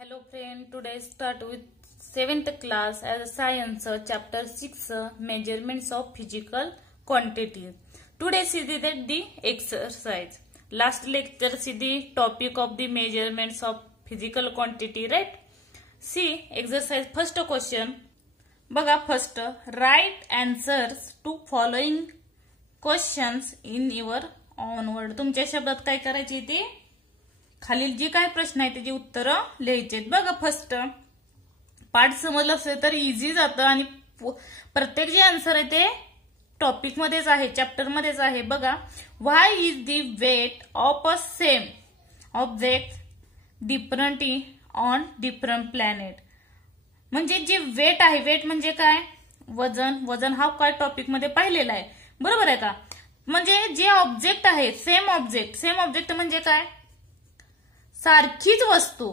Hello friend, today start with 7th class as a science chapter 6 measurements of physical quantity. Today see the exercise. Last lecture see the topic of the measurements of physical quantity, right? See exercise first question. Baka first write answers to following questions in your own word. तुमच्या शब्दात काय करायचे ते खालील जी काय प्रश्न आहे त्याची उत्तर लिहायचे. बघा फर्स्ट पाठ समजलं असेल तर इझी जातं आणि प्रत्येक जे आन्सर आहे ते टॉपिक मध्येच आहे, चॅप्टर मध्येच आहे. बघा why is the weight of a same object differently on different planet. म्हणजे जे वेट आहे, वेट म्हणजे काय, वजन. वजन हा काय टॉपिक मध्ये पाहिलेला आहे, बरोबर आहे का. म्हणजे जे ऑब्जेक्ट आहे सेम ऑब्जेक्ट म्हणजे काय, सारखीच वस्तू,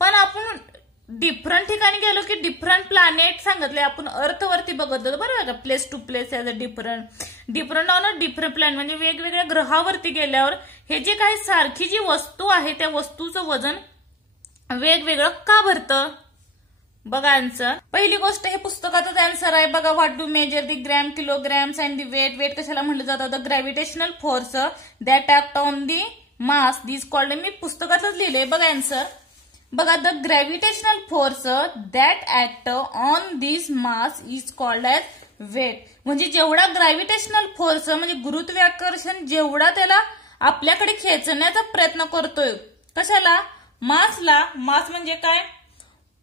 पण आपण डिफरंट ठिकाणी गेलो की डिफरंट प्लॅनेट सांगितले. आपण अर्थ वरती बघत होतो, बरोबर का, place to place as a different on a different planet. म्हणजे वेगवेगळ्या ग्रहावरती गेल्यावर हे जे काही सारखी जी वस्तू आहे त्या वस्तूचं वजन वेगवेगळं का भरतं. बघा आन्सर. पहिली गोष्ट हे पुस्तकातच आन्सर आहे. बघा what do measure the gram, kilograms and the weight. Weight कशाला म्हटलं जातं, the gravitational force that act on the mass this called. मी पुस्तकातच लिहिले. बघा आन्सर. बघा the gravitational force that act on this mass is called as weight. म्हणजे जेवढा ग्रॅव्हिटेशनल फोर्स म्हणजे गुरुत्वाकर्षण जेवढा त्याला आपल्याकडे खेचण्याचा प्रयत्न करतोय, कशाला, मासला. मास म्हणजे काय,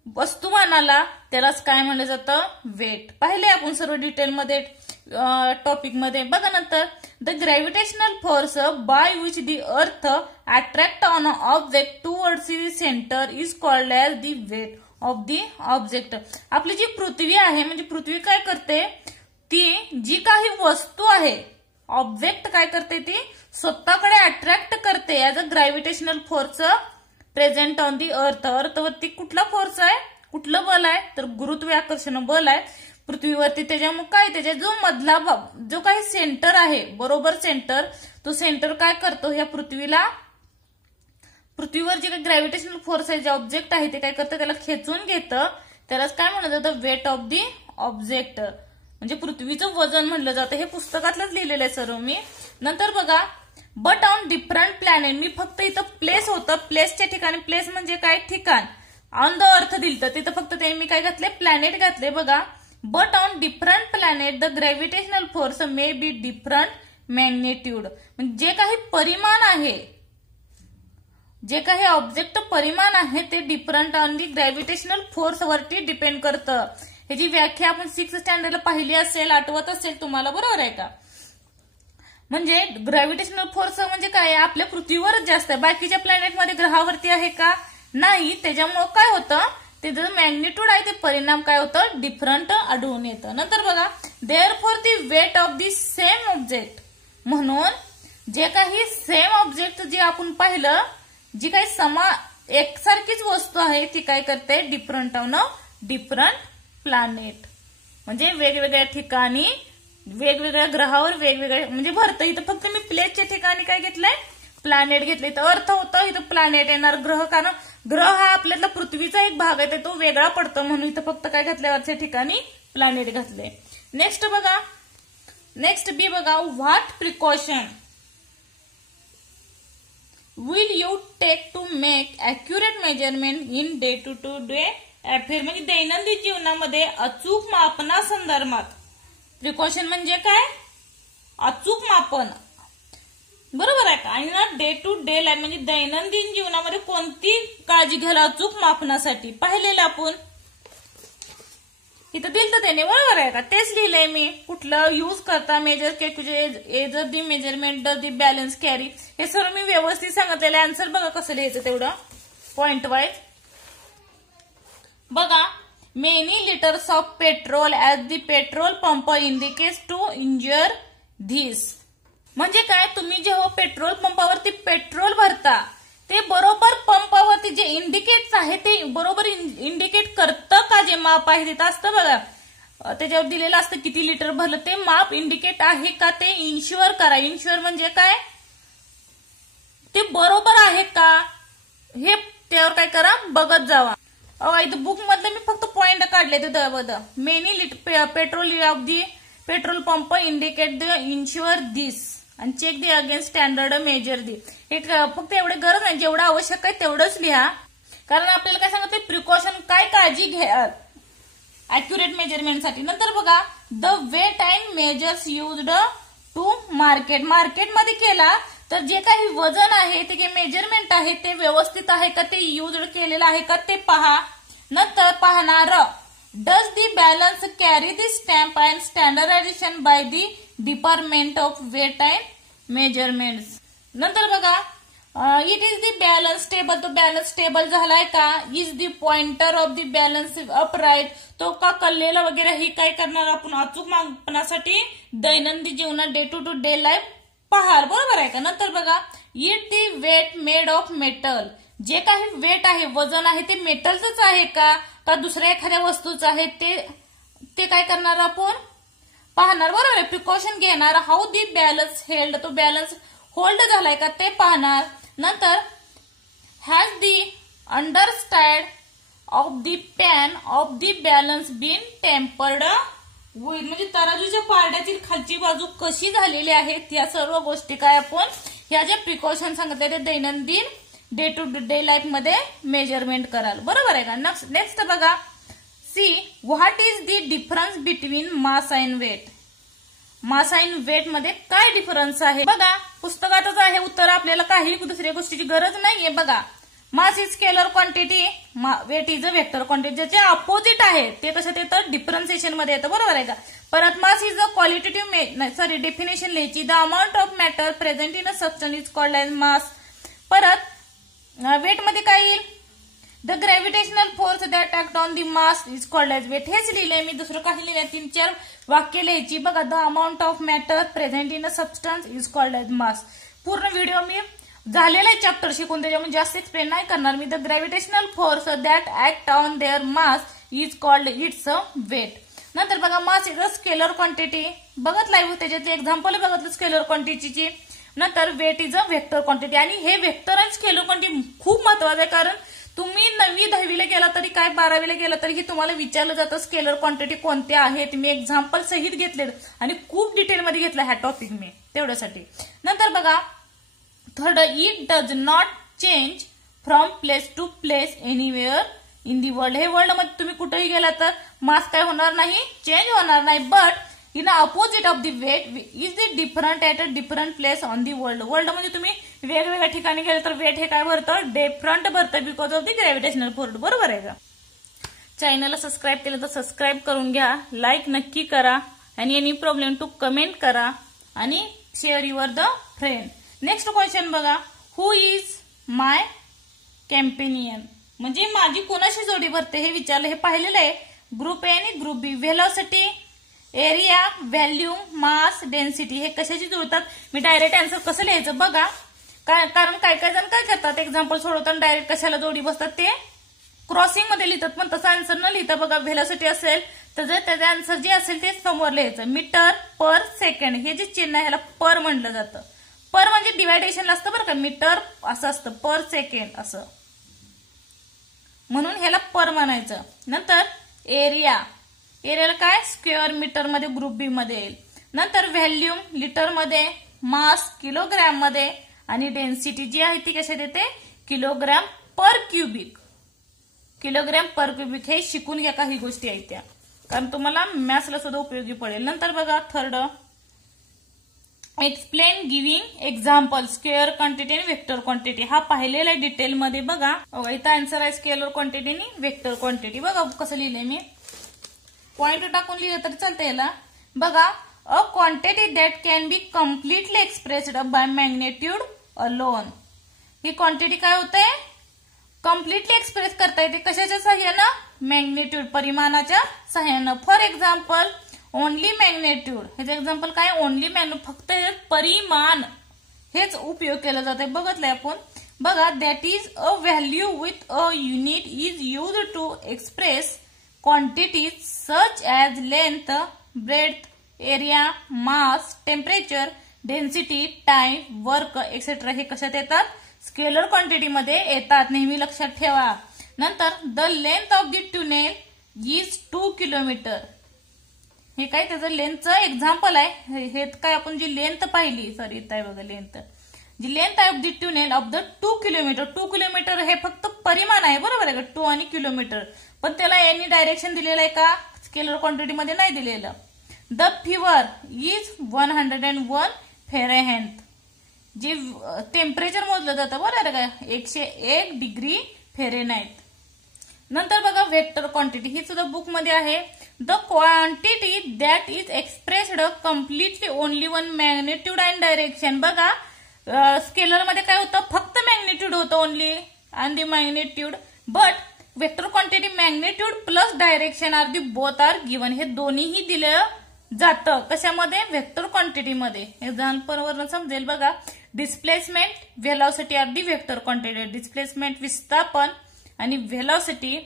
वस्तुमानाला, त्यालाच काय म्हणलं जातं, वेट. पाहिले आपण सर्व डिटेलमध्ये टॉपिक मध्ये. बघा नंतर the gravitational force by which the earth attract on object towards the centre is called as the weight of the object. आपली जी पृथ्वी आहे, म्हणजे पृथ्वी काय करते, ती जी काही वस्तू आहे, ऑब्जेक्ट काय करते, ती स्वतःकडे अट्रॅक्ट करते as a gravitational force present on the अर्थ. अर्थवरती कुठला फोर्स आहे, कुठलं बल आहे, तर गुरुत्वाकर्षण बल आहे पृथ्वीवरती. त्याच्यामुळे काय, त्याच्या जो मधला भाग, जो काही सेंटर आहे, बरोबर सेंटर, तो सेंटर काय करतो, ह्या पृथ्वीवर जे काही ग्रॅव्हिटेशनल फोर्स आहे, जे ऑब्जेक्ट आहे ते काय करतं, त्याला खेचून घेतं. त्यालाच काय म्हणलं जातं, वेट ऑफ दी ऑब्जेक्ट. म्हणजे पृथ्वीचं वजन म्हणलं जातं. हे पुस्तकातलंच लिहिलेलं आहे सर्व मी. नंतर बघा बट ऑन डिफरंट प्लॅनेट. मी फक्त इथं प्लेस होतं, प्लेसच्या ठिकाणी, प्लेस म्हणजे काय, ठिकाण. ऑन द अर्थ दिलं तिथं फक्त ते मी काय घातले, प्लॅनेट घातले. बघा but on different planet the gravitational force may be different magnitude. म्हणजे जे काही परिमाण आहे, जे काही ऑब्जेक्ट परिमाण आहे ते different on the gravitational force वरती डिपेंड करतं. ह्याची व्याख्या आपण 6th स्टँडर्डला पाहिली असेल, आठवत असेल तुम्हाला, बरोबर आहे का. म्हणजे ग्रॅव्हिटेशनल फोर्स म्हणजे काय, आपल्या पृथ्वीवरच जास्त आहे, बाकीच्या प्लॅनेटमध्ये ग्रहावरती आहे का, नाही. त्याच्यामुळं काय होतं, ते जे मॅग्निट्यूड आहे ते परिणाम काय होतं, डिफरंट आढळून येतं. नंतर बघा therefore the weight of the same object. म्हणून जे काही सेम ऑब्जेक्ट जे आपण पाहिलं, जी काही एकसारखीच वस्तू आहे ती काय करते, डिफरंट ऑन डिफरंट प्लॅनेट. म्हणजे वेगवेगळ्या ठिकाणी, वेगवेगळ्या ग्रहावर वेगवेगळे म्हणजे भरतं. इथं फक्त मी प्लेसच्या ठिकाणी काय घेतलंय, प्लॅनेट घेतले. इथं अर्थ होतं, इथं प्लॅनेट येणार. ग्रह, कारण ग्रह हा आपल्यातला पृथ्वीचा एक भाग आहे, तो वेगळा पडतो, म्हणून इथं फक्त काय घातले, वरच्या ठिकाणी प्लॅनेट घातले. नेक्स्ट बघा, नेक्स्ट बी बघा, what precaution will you take to make accurate measurement in day to day affair. म्हणजे दैनंदिन जीवनामध्ये अचूक मापनासंदर्भात. प्रिकॉशन म्हणजे काय, अचूक मापन, बरोबर आहे का. आणि ना डे टू डे लाईफ म्हणजे दैनंदिन जीवनामध्ये कोणती काळजी घ्यायला अचूक मापनासाठी पाहिलेलं आपण इथं दिलं त्याने, बरोबर आहे का. तेच लिहिलंय मी. कुठलं यूज करता, मेजर एजर the measurement the the balance carry. हे सर्व मी व्यवस्थित सांगितलेलं. आन्सर बघा कसं लिहायचं तेवढं पॉइंट वाईज. बघा many litres of petrol at the petrol pump indicates to ensure this. म्हणजे काय, तुम्ही जेव्हा पेट्रोल पंपावरती पेट्रोल भरता, ते बरोबर पंपावरती जे इंडिकेट्स आहे ते बरोबर इंडिकेट करतं का, जे माप आहे तिथं असतं बघा, त्याच्यावर दिलेलं असतं किती लिटर भरलं, ते माप इंडिकेट आहे का ते इन्श्युअर करा. इन्श्युअर म्हणजे काय, ते बरोबर आहे का, हे त्यावर काय करा, बघत जावा. इथं बुक मधले मी फक्त पॉइंट काढले ते. Many petrol of the petrol pump indicate the insure this आणि check the against standard measure the. हे फक्त एवढे गरज नाही, जेवढं आवश्यक आहे तेवढंच लिहा. कारण आपल्याला काय सांगते, प्रिकॉशन काय काळजी घ्या अॅक्युरेट मेजरमेंटसाठी. नंतर बघा, the weight and measures used to मार्केटमध्ये केला तर जे काही वजन आहे ते मेजरमेंट आहे ते व्यवस्थित आहे का, ते यूज केलेलं आहे का ते पहा. नंतर पाहणार, does the balance carry the stamp and standardisation by the department of weight and measurement. नंतर बघा, it is the balance stable, तो बॅलन्स स्टेबल झालाय का, is the pointer of the balance upright, तो का कल्लेला वगैरे ही काय करणार आपण अचूक मापनासाठी दैनंदिन जीवनात डे टू डे लाईफ पहाल, बरोबर आहे का. नंतर बघा, it the weight made of metal, जे काही वेट आहे वजन आहे ते मेटलच आहे का दुसऱ्या एखाद्या वस्तूचं आहे ते काय करणार आपण पाहणार, बरोबर आहे. प्रिकॉशन घेणार. हाऊ दी बॅलन्स हेल्ड, तो बॅलन्स होल्ड झालाय का ते पाहणार. नंतर has the understand of the pan of the balance been tampered with, म्हणजे तराजूच्या पारड्यातील खालची बाजू कशी झालेली आहे, या सर्व गोष्टी काय आपण ह्या ज्या प्रिकॉशन सांगितले ते दैनंदिन डे टू डे लाईफ मध्ये मेजरमेंट कराल, बरोबर आहे का. नेक्स्ट बघा, see what is the difference between mass and weight. Mass and weight मध्ये काय डिफरन्स आहे बघा. पुस्तकातच आहे उत्तर, आपल्याला काही दुसऱ्या गोष्टीची गरज नाहीये. बघा, mass is scalar quantity, weight is a vector quantity, ज्याचे अपोजिट आहे ते कसं येतं, डिफरन्सिएशन मध्ये येतं, बरोबर आहे का. परत mass is a qualitative definition लिहायची, the amount of matter present in a substance is called as mass. परत वेट मध्ये काय येईल, the gravitational force that act on the mass is called as weight. हेच लिहिलंय मी, दुसरं काही लिहिलंय. 3-4 वाक्य लिहायची. बघा, the amount of matter present in a substance is called as मास. पूर्ण व्हिडिओ मी झालेला आहे चॅप्टर शिकून, त्याच्यामुळे जास्त एक्सप्लेन नाही करणार मी. The gravitational force that act on their mass is called it's a weight. नंतर बघा, mass is a scalar quantity, बघितलं त्याच्यातले एक्झाम्पल बघितलं स्केलर क्वांटिटीची. नंतर weight is a vector quantity, आणि हे वेक्टर आणि स्केलर क्वांटिटी खूप महत्वाचं आहे. कारण तुम्ही 9वी 10वीला गेला तरी काय 12वीला गेला तरी तुम्हाला विचारलं जातं स्केलर क्वांटिटी कोणत्या आहेत. मी एक्झाम्पल सहित घेतले आणि खूप डिटेलमध्ये घेतला हा टॉपिक मी तेवढ्यासाठी. नंतर बघा, third, it does not change from place to place anywhere in the world. हे वर्ल्ड मध्ये तुम्ही कुठेही गेला तर मास काय होणार नाही, चेंज होणार नाही. But in opposite of the weight is the different at a different place on the world. World म्हणजे तुम्ही वेगवेगळ्या ठिकाणी गेले तर वेट हे काय भरतं, डिफरंट भरतं because of the gravitational force, बरोबर आहे का. चॅनलला सबस्क्राईब केलं तर सबस्क्राईब करून घ्या, लाईक नक्की करा, आणि एनी प्रॉब्लेम टू कमेंट करा आणि share your the friend. Next question बघा, हु इज माय कॅम्पेनियन, म्हणजे माझी कोणाशी जोडी भरते हे विचारलं. हे पाहिलेलं आहे. ग्रुप ए आणि ग्रुप बी. व्हेलॉसिटी, एरिया, व्हॅल्यूम, मास, डेन्सिटी हे कशाशी जुळतात. मी डायरेक्ट आन्सर कसं लिहायचं बघा, कारण काय काय जण काय करतात, एक्झाम्पल सोडवताना डायरेक्ट कशाला जोडी बसतात ते क्रॉसिंग मध्ये लिहितात, पण तसं आन्सर न लिहिता बघा, व्हेलॉसिटी असेल तर त्याचं आन्सर जे असेल ते समोर लिहायचं. मीटर पर सेकंड, हे जे चिन्ह आहे ह्याला पर म्हटलं जातं. पर म्हणजे डिवायडेशन असतं बरं का, मीटर असं असतं, पर सेकंड असं, म्हणून ह्याला पर म्हणायचं. नंतर एरिया, एरियाला काय स्क्वेअर मीटर मध्ये ग्रुप बी मध्ये येईल. नंतर व्हॅल्यूम लिटर मध्ये, मास किलोग्रॅम मध्ये, आणि डेन्सिटी जी आहे ती कशात येते, किलोग्रॅम पर क्युबिक. किलोग्रॅम पर क्युबिक हे शिकून घ्या, काही गोष्टी आहेत त्या, कारण तुम्हाला मॅथ्सला सुद्धा उपयोगी पडेल. नंतर बघा, third, explain giving example square quantity आणि वेक्टर क्वांटिटी. हा पाहिलेला आहे डिटेलमध्ये बघा. इथं आन्सर आहे स्केलर क्वांटिटी आणि वेक्टर क्वांटिटी. बघा कसं लिहिलंय मी, पॉइंट टाकून लिहिलं तरी चालतं याला. बघा, a quantity that can be completely expressed by magnitude alone. He quantity काय होते, कम्प्लिटली एक्सप्रेस करता येते कशाच्या सहाय्यानं, मॅग्नेट्यूड परिमाणाच्या सहाय्यानं. फॉर एक्झाम्पल ओनली मॅग्नेट्यूड, ह्याचं एक्झाम्पल काय, ओनली मॅग्नेट्यूड, फक्त परिमाण हेच उपयोग केला जाते, बघितलंय आपण. बघा, that is a value with a unit is use to express quantities such as length, breadth, area, mass, temperature, density, time, work etcetera हे कशात येतात? स्केलर क्वांटिटी मध्ये येतात, नेहमी लक्षात ठेवा. नंतर the length of the tunnel is 2 kilometre. हे काय त्याचं लेंथचं एक्झाम्पल आहे. हे काय आपण जी लेंथ पाहिली, सॉरी इथं आहे बघा लेंथ, जी length of the tunnel of the 2 kilometre. 2 kilometre हे फक्त परिमाण आहे, बरोबर आहे का? 2 आणि किलोमीटर, पण त्याला एनी डायरेक्शन दिलेलं आहे का? स्केलर क्वांटिटी मध्ये नाही दिलेलं. The fever is 101 Fahrenheit. जे टेम्परेचर मोजलं जातं, बरोबर आहे का? 101 डिग्री फेरेनहाइट. नंतर बघा व्हेक्टर क्वांटिटी, ही सुद्धा बुक मध्ये आहे. The quantity that is expressed completely only one magnitude and direction. बघा स्केलर मध्ये काय होतं? फक्त मॅग्निट्यूड होतं only and the magnitude, but vector quantity magnitude plus direction are the both are given. हे दोन्हीही दिलं जातं कशामध्ये? वेक्टर क्वांटिटी मध्ये. एक्झाम्पल वरून समजेल बघा. Displacement, velocity are the vector quantity. Displacement विस्थापन आणि व्हेलॉसिटी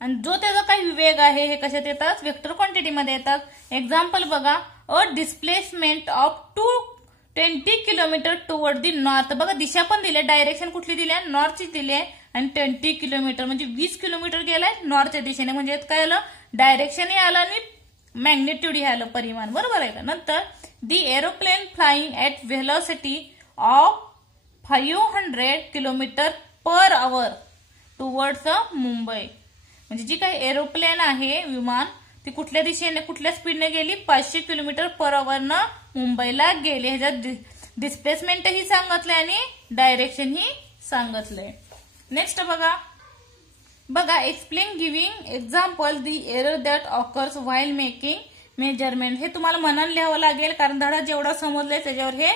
आणि जो त्याचा काही वेग आहे हे कशात येतात? वेक्टर क्वांटिटी मध्ये येतात. एक्झाम्पल बघा. A displacement of 220 kilometre toward the north. बघा दिशा पण दिली, डायरेक्शन कुठली दिली? नॉर्थची दिली आहे. आणि 20 किलोमीटर म्हणजे 20 किलोमीटर गेलाय नॉर्थच्या दिशेने, म्हणजे काय आलं? डायरेक्शनही आलं आणि मॅग्निट्यूड आलं, परिमाण, बरोबर आहे का? नंतर the aeroplane flying at velocity of 500 kilometre per hour towards Mumbai. म्हणजे जी काही एरोप्लेन आहे, विमान, ती कुठल्या दिशेने, कुठल्या स्पीडने गेली? 500 किलोमीटर पर आवरनं मुंबईला गेली. ह्याच्यात डिस्प्लेसमेंटही सांगितलंय आणि डायरेक्शन ही सांगितलंय. नेक्स्ट बघा explain giving example the error that occurs while making measurement. हे तुम्हाला मनानं लिहावं लागेल, कारण धडा जेवढा समजलाय त्याच्यावर हे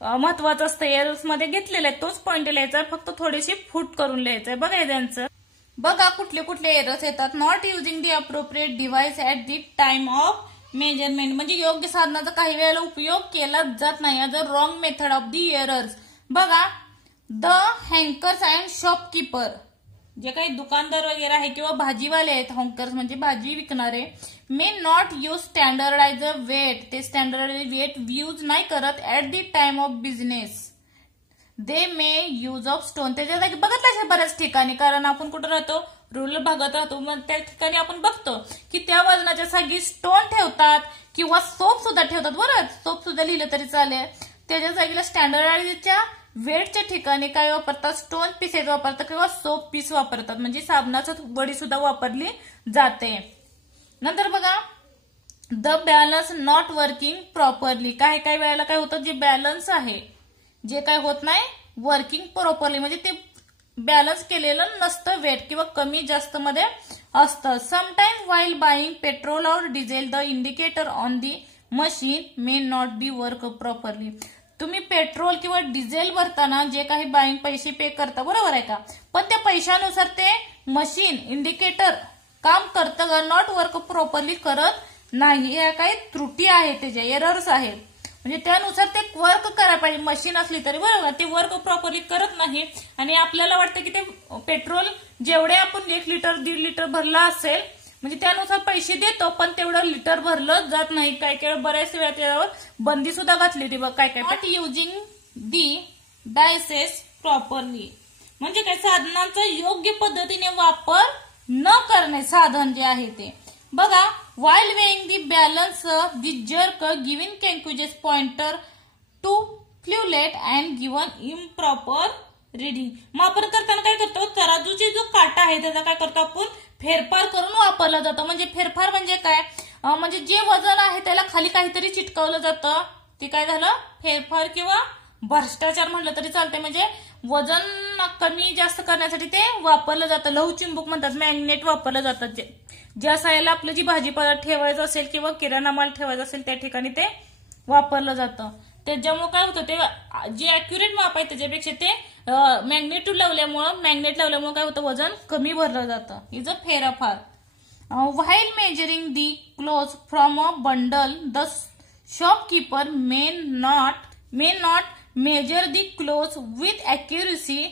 महत्वाचं असतं. एरर्स मध्ये घेतलेलं आहे तोच पॉईंट लिहायचा, फक्त थोडीशी फूट करून लिहायचंय. बघा हे त्यांचं बघा कुठले कुठले एरर्स येतात. Not using the appropriate device at the time of measurement. म्हणजे योग्य साधनाचा काही वेळेला उपयोग केला जात नाही. As a wrong method of the errors. बघा द हँकर्स अँड शॉपकीपर, जे काही दुकानदार वगैरे आहे किंवा भाजीवाले आहेत, हँकर्स म्हणजे भाजी विकणारे, may not use standardise weight. ते स्टँडर्डाइज वेट यूज नाही करत at the time of business. They may use of stone. त्याच्या जागी बघितलं बऱ्याच ठिकाणी, कारण आपण कुठं राहतो? रुरल भागात राहतो. मग त्या ठिकाणी आपण बघतो की त्या वजनाच्या जागी स्टोन ठेवतात किंवा सोप सुद्धा ठेवतात. बरोबर, सोप सुद्धा लिहिलं तरी चालेल. त्याच्या जागेला स्टँडर्डाइजच्या वेटच्या ठिकाणी काय वापरतात? स्टोन पीसेस वापरतात किंवा सोप पीस वापरतात. म्हणजे साबणाची वडी सुद्धा वापरली जाते. नंतर बघा the balance not working properly. काही काही वेळेला काय होतं? जे बॅलन्स आहे, जे काय होत नाही वर्किंग प्रॉपरली, म्हणजे ते बॅलन्स केलेलं नसतं, वेट किंवा कमी जास्त मध्ये असतं. समटाइम्स व्हाईल बाईंग पेट्रोल और diesel the indicator on the machine may not be work properly. तुम्ही पेट्रोल किंवा डिझेल भरताना जे काही बाईंग पैसे पे करता, बरोबर आहे का? पण त्या पैशानुसार ते मशीन इंडिकेटर काम करतं का? नॉट वर्क प्रॉपरली करत नाही. या काही त्रुटी आहेत, त्याच्या एरर्स आहेत. म्हणजे त्यानुसार ते वर्क करायला पाहिजे, मशीन असली तरी, बरोबर, ते वर्क प्रॉपरली करत नाही. आणि आपल्याला वाटतं की ते पेट्रोल जेवढे आपण 1 लिटर 1.5 लिटर भरला असेल, म्हणजे त्यानुसार पैसे देतो, पण तेवढं लिटर भरलं जात नाही. काय काय बऱ्याच वेळा त्यावर बंदी सुद्धा घातली होती बघ. काय काय not using the diocese properly, म्हणजे काय? साधनांचा योग्य पद्धतीने वापर न करणे, साधन जे आहे ते. बघा while weighing the balance the jerk giving conclusive pointer to fluid and given improper reading. मापन करताना काय करतो? तराजूची जो काटा आहे त्याचा काय करतो आपण? फेरफार करून वापरला जातो. म्हणजे फेरफार म्हणजे काय? म्हणजे जे वजन आहे त्याला खाली काहीतरी चिटकवलं जातं, ते काय झालं? फेरफार किंवा भ्रष्टाचार म्हणलं तरी चालते. म्हणजे वजन कमी जास्त करण्यासाठी ते वापरलं जातं. लहुचिंबूक म्हणतात, मॅग्नेट वापरलं जातं. ज्या साईडला आपलं जी भाजीपाला ठेवायचं असेल किंवा किराणा माल ठेवायचा असेल त्या ठिकाणी ते वापरलं जातं. त्याच्यामुळे काय होतं? ते जे अॅक्युरेट माप आहे त्याच्यापेक्षा ते मॅग्नेट लावल्यामुळे काय होतं? वजन कमी भरलं जातं. इज अ फेरफार. While measuring the cloth from a bundle the shopkeeper may not measure the clothes with accuracy.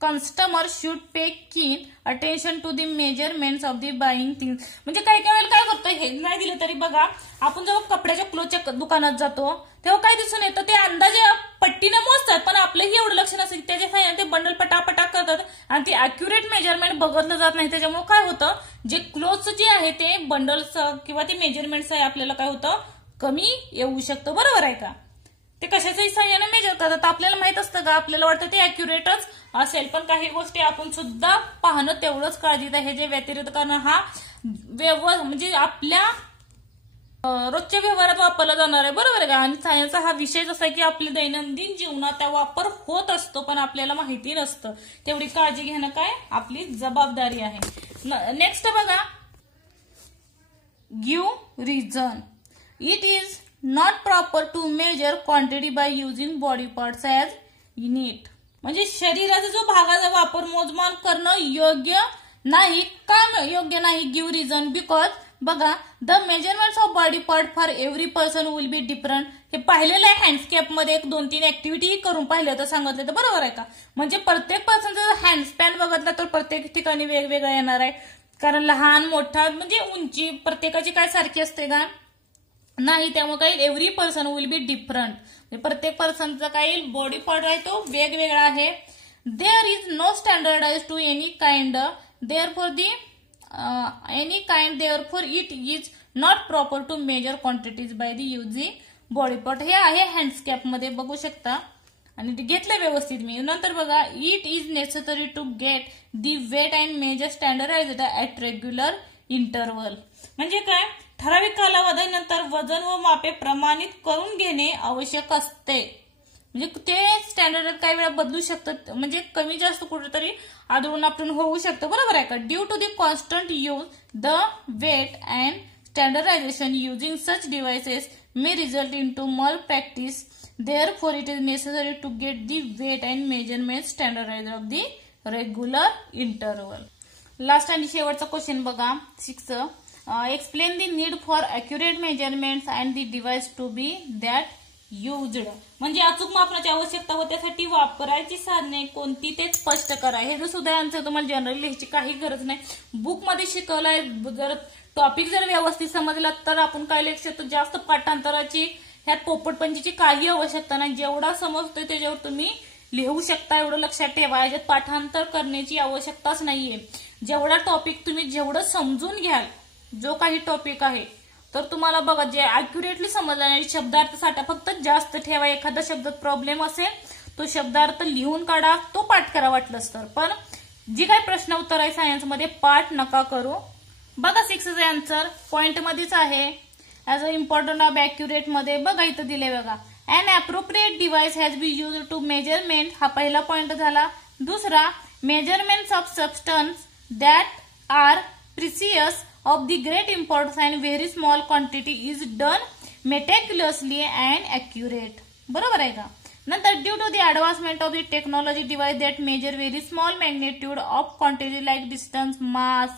Customer should pay keen attention to the measurements of the buying things. म्हणजे काही काही वेळेला काय करतो? हे नाही दिलं तरी बघा, आपण जेव्हा कपड्याच्या क्लोथच्या दुकानात जातो तेव्हा काय दिसून येतं, ते अंदाजे पट्टीने मोजतात, पण आपलंही एवढं लक्ष नसतं की त्याच्या साह्याने ते बंडल पटापटा करतात आणि ती अॅक्युरेट मेजरमेंट बघितलं जात नाही. त्याच्यामुळे काय होतं, जे क्लोथ्स जे आहे ते बंडल्स किंवा ते मेजरमेंट्स आहे आपल्याला काय होतं, कमी येऊ शकतं. बरोबर आहे का? ते कशाच्याही साह्याने मेजर करतात. आपल्याला माहित असतं का, आपल्याला वाटतं ते अॅक्युरेटच असेल, पण काही गोष्टी आपण सुद्धा पाहणं तेवढंच काळजीत आहे. जे व्यतिरिक्त करणं हा म्हणजे आपल्या रोजच्या व्यवहारात वापरला जाणार आहे. बरोबर आहे का? आणि सायन्सचा हा विषय जसा आहे की आपल्या दैनंदिन जीवनात त्या वापर होत असतो, पण आपल्याला माहिती नसतं. तेवढी काळजी घेणं काय आपली जबाबदारी आहे. नेक्स्ट बघा, give reason. It is not proper to measure quantity by using body parts as unit. म्हणजे शरीराचा जो भागाचा वापर मोजमाप करणं योग्य नाही. का योग्य नाही? Give reason. बिकॉज बघा, the measurements of body part for every person will be different. हे पाहिलेलं आहे हँडस्केप मध्ये, 1-2-3 ऍक्टिव्हिटी करून पाहिलं तर सांगितलं तर. बरोबर आहे का? म्हणजे प्रत्येक पर्सनचा हँडस्पॅन बघितला तर प्रत्येक ठिकाणी वेगवेगळा येणार आहे. कारण लहान मोठा म्हणजे उंची प्रत्येकाची काय सारखी असते का? नाही. त्यामुळे काय, every person will be different. प्रत्येक पर्सनचा काही बॉडी पार्ट आहे तो वेगवेगळा आहे. There is no standardise to any kind therefore it is not proper to measure quantities by the using body part. हे आहे हँडस्कॅप मध्ये बघू शकता आणि ते घेतलं व्यवस्थित मी. नंतर बघा, it is necessary to get the weight and measure standardised at regular interval. म्हणजे काय, ठराविक कालावधीनंतर वजन व मापे प्रमाणित करून घेणे आवश्यक असते. म्हणजे ते स्टँडर्ड काही वेळा बदलू शकतात, म्हणजे कमी जास्त कुठेतरी आदळून आपटून होऊ शकतं. बरोबर आहे का? Due to the constant use the weight and standardisation using such devices may result into malpractice. Therefore it is necessary to get the weight and measurement standardise of the regular interval. Last आणि शेवटचा question बघा, 6. Explain the need for accurate measurements and the device to be that used. म्हणजे अचूक मापनाची आवश्यकता व त्यासाठी वापरायची साधने कोणती ते स्पष्ट करा. हे जर सुद्धा आन्सर तुम्हाला जनरली लिहायची काही गरज नाही. बुक मध्ये शिकवलाय. जर टॉपिक जर व्यवस्थित समजला तर आपण काय लिहू शकतो, जास्त पाठांतराची ह्यात पोपटपंचीची काही आवश्यकता नाही. जेवढा समजतोय त्याच्यावर तुम्ही लिहू शकता. एवढं लक्षात ठेवा, याच्यात पाठांतर करण्याची आवश्यकताच नाहीये. जेवढा टॉपिक तुम्ही जेवढं समजून घ्याल, जो काही टॉपिक आहे, तर तुम्हाला बघा जे अॅक्युरेटली समजला नाही. शब्दार्थ साठा फक्त जास्त ठेवा. एखादा शब्दात प्रॉब्लेम असेल तो शब्दार्थ लिहून काढा, तो पाठ करा वाटलंच तर. पण जी काही प्रश्न उत्तर आहे सायन्स मध्ये पाठ नका करू. बघा 6चे आन्सर पॉइंट मध्येच आहे. As a important of accurate मध्ये बघा इथं दिले बघा. An appropriate device has be use to measurement. हा पहिला पॉइंट झाला. दुसरा, measurements of substance that are precious of the great importance and very small quantity is done meticulously and accurate. बरोबर आहे का? नंतर, due to the advancement of the technology device that measure very small magnitude of quantity like distance, mass,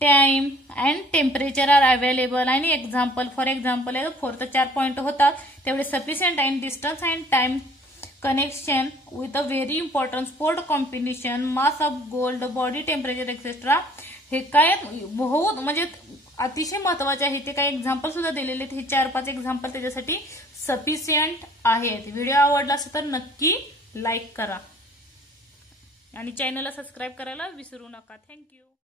time and temperature are available. आणि example, for example आहे 4 तर 4 point होतात. तेवढे sufficient and distance and time connection with a very important sport combination, mass of gold, body temperature etcetera. हे काय बहुत म्हणजे अतिशय महत्वाचे आहे. ते काही एक्झाम्पल सुद्धा दिलेले आहेत. हे 4-5 एक्झाम्पल त्याच्यासाठी सफिशियंट आहेत. व्हिडिओ आवडला असेल तर नक्की लाईक करा आणि चॅनलला सबस्क्राईब करायला विसरू नका. थँक्यू.